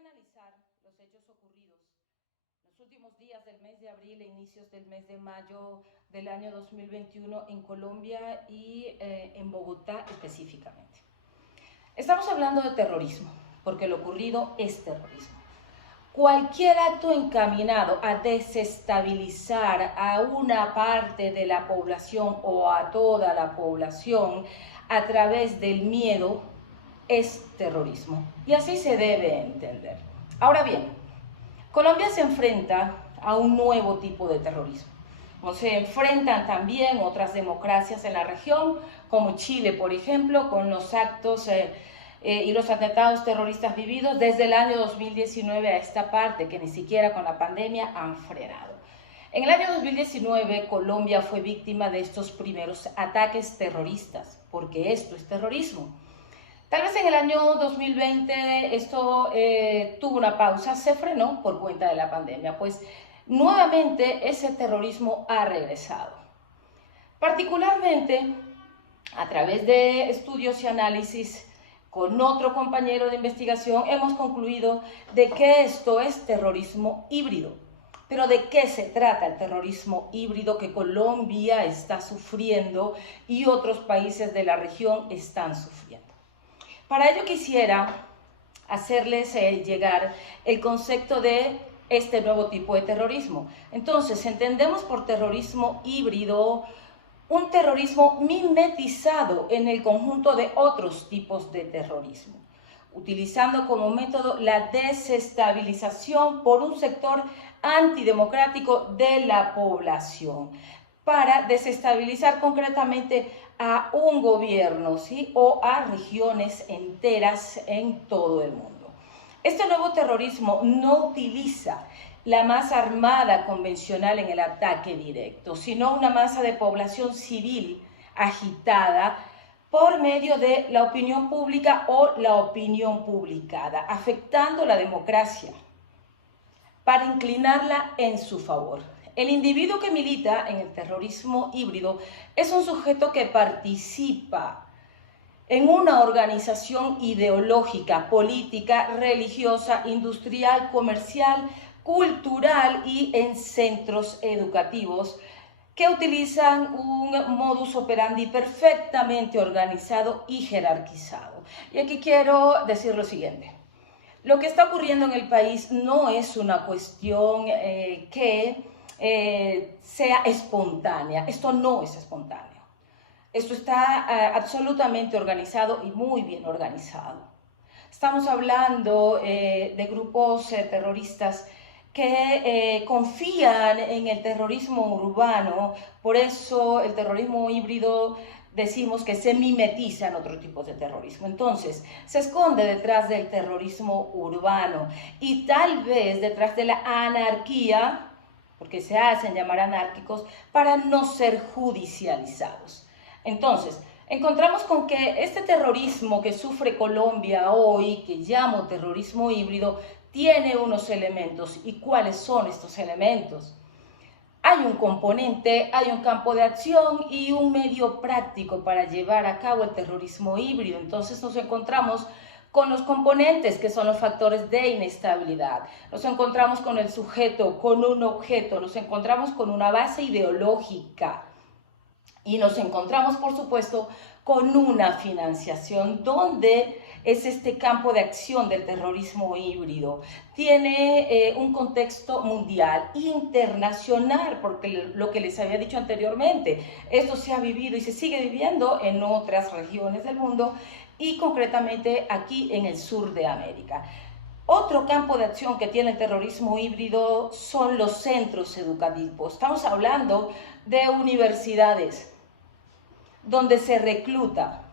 analizar los hechos ocurridos los últimos días del mes de abril e inicios del mes de mayo del año 2021 en Colombia y en Bogotá específicamente. Estamos hablando de terrorismo, porque lo ocurrido es terrorismo. Cualquier acto encaminado a desestabilizar a una parte de la población o a toda la población a través del miedo es terrorismo. Y así se debe entender. Ahora bien, Colombia se enfrenta a un nuevo tipo de terrorismo. Como se enfrentan también otras democracias en la región, como Chile, por ejemplo, con los actos y los atentados terroristas vividos desde el año 2019 a esta parte, que ni siquiera con la pandemia han frenado. En el año 2019, Colombia fue víctima de estos primeros ataques terroristas, porque esto es terrorismo. Tal vez en el año 2020 esto tuvo una pausa, se frenó por cuenta de la pandemia, pues nuevamente ese terrorismo ha regresado. Particularmente, a través de estudios y análisis con otro compañero de investigación, hemos concluido de que esto es terrorismo híbrido. Pero ¿de qué se trata el terrorismo híbrido que Colombia está sufriendo y otros países de la región están sufriendo? Para ello quisiera hacerles llegar el concepto de este nuevo tipo de terrorismo. Entonces, entendemos por terrorismo híbrido un terrorismo mimetizado en el conjunto de otros tipos de terrorismo, utilizando como método la desestabilización por un sector antidemocrático de la población, para desestabilizar concretamente a un gobierno, ¿sí? O a regiones enteras en todo el mundo. Este nuevo terrorismo no utiliza la masa armada convencional en el ataque directo, sino una masa de población civil agitada por medio de la opinión pública o la opinión publicada, afectando la democracia para inclinarla en su favor. El individuo que milita en el terrorismo híbrido es un sujeto que participa en una organización ideológica, política, religiosa, industrial, comercial, cultural y en centros educativos que utilizan un modus operandi perfectamente organizado y jerarquizado. Y aquí quiero decir lo siguiente. Lo que está ocurriendo en el país no es una cuestión que sea espontánea. Esto no es espontáneo. Esto está absolutamente organizado y muy bien organizado. Estamos hablando de grupos terroristas que confían en el terrorismo urbano, por eso el terrorismo híbrido decimos que se mimetiza en otros tipos de terrorismo. Entonces, se esconde detrás del terrorismo urbano y tal vez detrás de la anarquía, porque se hacen llamar anárquicos, para no ser judicializados. Entonces, encontramos con que este terrorismo que sufre Colombia hoy, que llamo terrorismo híbrido, tiene unos elementos. ¿Y cuáles son estos elementos? Hay un componente, hay un campo de acción y un medio práctico para llevar a cabo el terrorismo híbrido. Entonces nos encontramos con los componentes que son los factores de inestabilidad. Nos encontramos con el sujeto, con un objeto, nos encontramos con una base ideológica y nos encontramos, por supuesto, con una financiación. ¿Dónde es este campo de acción del terrorismo híbrido? Tiene un contexto mundial, internacional, porque lo que les había dicho anteriormente, esto se ha vivido y se sigue viviendo en otras regiones del mundo y concretamente aquí en el sur de América. Otro campo de acción que tiene el terrorismo híbrido son los centros educativos. Estamos hablando de universidades donde se recluta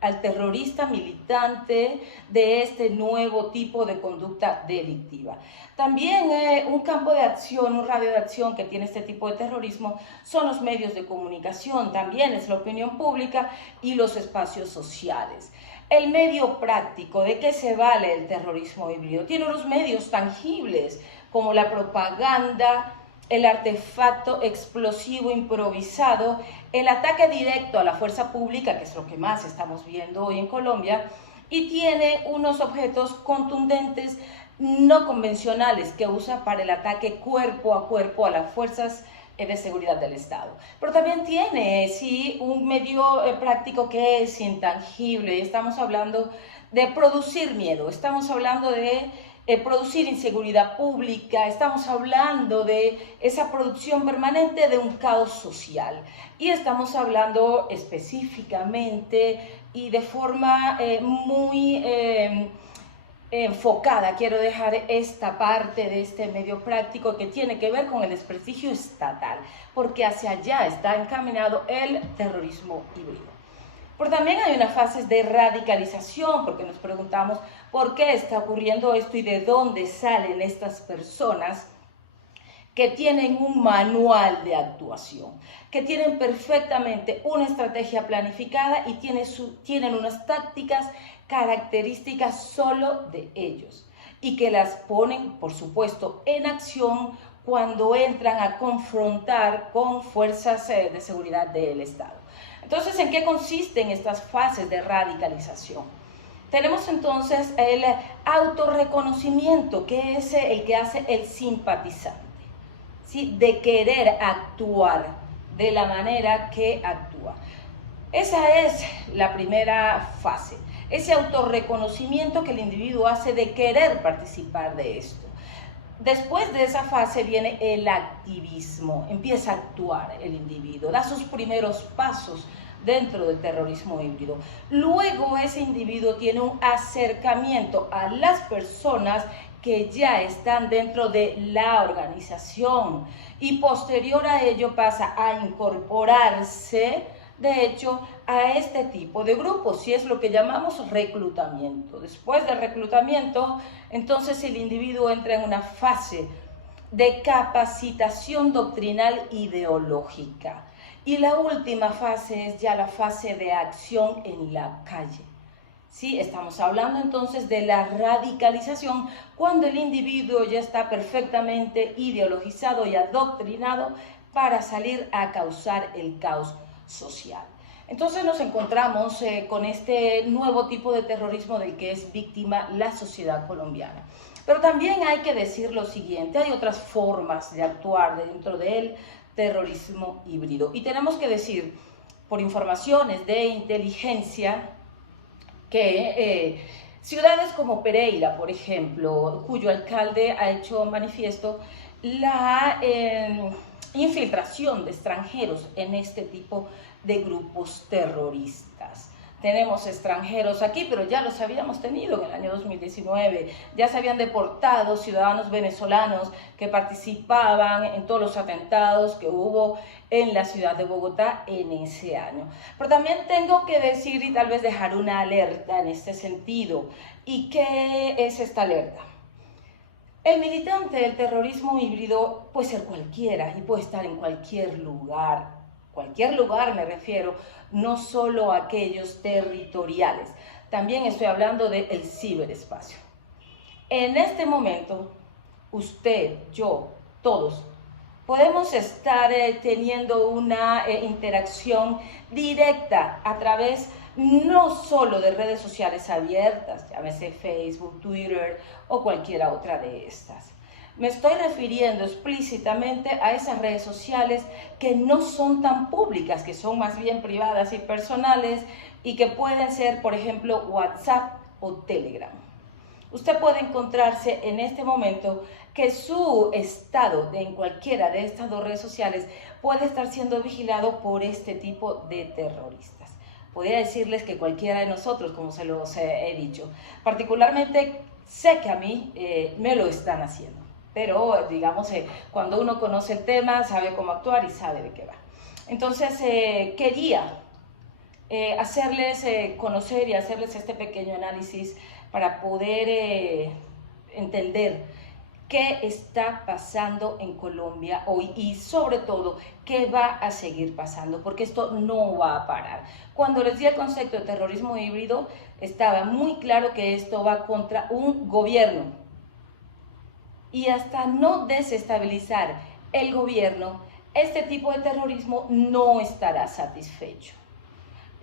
al terrorista militante de este nuevo tipo de conducta delictiva. También un campo de acción, un radio de acción que tiene este tipo de terrorismo son los medios de comunicación, también es la opinión pública y los espacios sociales. El medio práctico, ¿de qué se vale el terrorismo híbrido? Tiene unos medios tangibles como la propaganda, el artefacto explosivo improvisado, el ataque directo a la fuerza pública, que es lo que más estamos viendo hoy en Colombia, y tiene unos objetos contundentes no convencionales que usa para el ataque cuerpo a cuerpo a las fuerzas de seguridad del Estado. Pero también tiene, sí, un medio práctico que es intangible. Estamos hablando de producir miedo, estamos hablando de producir inseguridad pública, estamos hablando de esa producción permanente de un caos social. Y estamos hablando específicamente y de forma muy enfocada, quiero dejar esta parte de este medio práctico que tiene que ver con el desprestigio estatal, porque hacia allá está encaminado el terrorismo híbrido. Pero también hay unas fases de radicalización, porque nos preguntamos por qué está ocurriendo esto y de dónde salen estas personas que tienen un manual de actuación, que tienen perfectamente una estrategia planificada y tienen unas tácticas características solo de ellos y que las ponen, por supuesto, en acción cuando entran a confrontar con fuerzas de seguridad del Estado. Entonces, ¿en qué consisten estas fases de radicalización? Tenemos entonces el autorreconocimiento, que es el que hace el simpatizante, ¿sí? De querer actuar de la manera que actúa. Esa es la primera fase, ese autorreconocimiento que el individuo hace de querer participar de esto. Después de esa fase viene el activismo, empieza a actuar el individuo, da sus primeros pasos dentro del terrorismo híbrido. Luego ese individuo tiene un acercamiento a las personas que ya están dentro de la organización y posterior a ello pasa a incorporarse, de hecho, a este tipo de grupos, y es lo que llamamos reclutamiento. Después del reclutamiento, entonces el individuo entra en una fase de capacitación doctrinal ideológica. Y la última fase es ya la fase de acción en la calle. Sí, estamos hablando entonces de la radicalización cuando el individuo ya está perfectamente ideologizado y adoctrinado para salir a causar el caos social. Entonces nos encontramos con este nuevo tipo de terrorismo del que es víctima la sociedad colombiana. Pero también hay que decir lo siguiente, hay otras formas de actuar dentro del terrorismo híbrido. Y tenemos que decir, por informaciones de inteligencia, que ciudades como Pereira, por ejemplo, cuyo alcalde ha hecho manifiesto la infiltración de extranjeros en este tipo de grupos terroristas. Tenemos extranjeros aquí, pero ya los habíamos tenido en el año 2019. Ya se habían deportado ciudadanos venezolanos que participaban en todos los atentados que hubo en la ciudad de Bogotá en ese año. Pero también tengo que decir y tal vez dejar una alerta en este sentido. ¿Y qué es esta alerta? El militante del terrorismo híbrido puede ser cualquiera y puede estar en cualquier lugar. Cualquier lugar me refiero, no solo a aquellos territoriales. También estoy hablando del ciberespacio. En este momento, usted, yo, todos, podemos estar teniendo una interacción directa a través no solo de redes sociales abiertas, llámese Facebook, Twitter o cualquiera otra de estas. Me estoy refiriendo explícitamente a esas redes sociales que no son tan públicas, que son más bien privadas y personales y que pueden ser, por ejemplo, WhatsApp o Telegram. Usted puede encontrarse en este momento que su estado en cualquiera de estas dos redes sociales puede estar siendo vigilado por este tipo de terroristas. Podría decirles que cualquiera de nosotros, como se los he dicho, particularmente sé que a mí me lo están haciendo. Pero, digamos, cuando uno conoce el tema, sabe cómo actuar y sabe de qué va. Entonces, quería hacerles conocer y hacerles este pequeño análisis para poder entender qué está pasando en Colombia hoy y, sobre todo, qué va a seguir pasando, porque esto no va a parar. Cuando les di el concepto de terrorismo híbrido, estaba muy claro que esto va contra un gobierno. Y hasta no desestabilizar el gobierno, este tipo de terrorismo no estará satisfecho.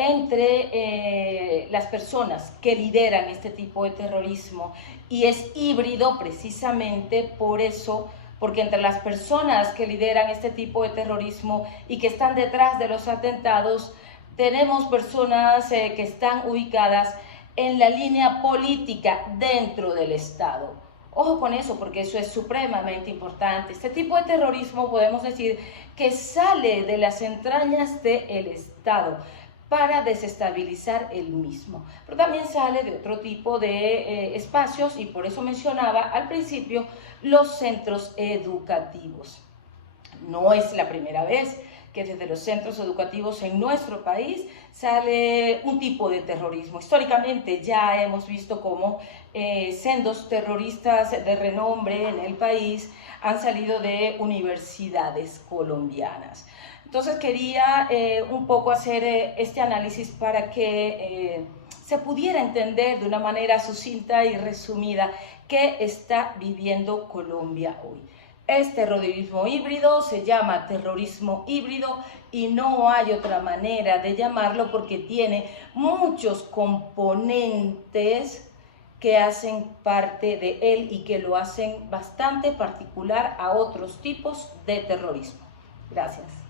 entre las personas que lideran este tipo de terrorismo, y es híbrido precisamente por eso, porque entre las personas que lideran este tipo de terrorismo y que están detrás de los atentados, tenemos personas que están ubicadas en la línea política dentro del Estado. Ojo con eso, porque eso es supremamente importante. Este tipo de terrorismo podemos decir que sale de las entrañas del Estado para desestabilizar el mismo, pero también sale de otro tipo de espacios, y por eso mencionaba al principio los centros educativos. No es la primera vez que desde los centros educativos en nuestro país sale un tipo de terrorismo. Históricamente ya hemos visto cómo sendos terroristas de renombre en el país han salido de universidades colombianas. Entonces quería un poco hacer este análisis para que se pudiera entender de una manera sucinta y resumida qué está viviendo Colombia hoy. Es terrorismo híbrido, se llama terrorismo híbrido y no hay otra manera de llamarlo porque tiene muchos componentes que hacen parte de él y que lo hacen bastante particular a otros tipos de terrorismo. Gracias.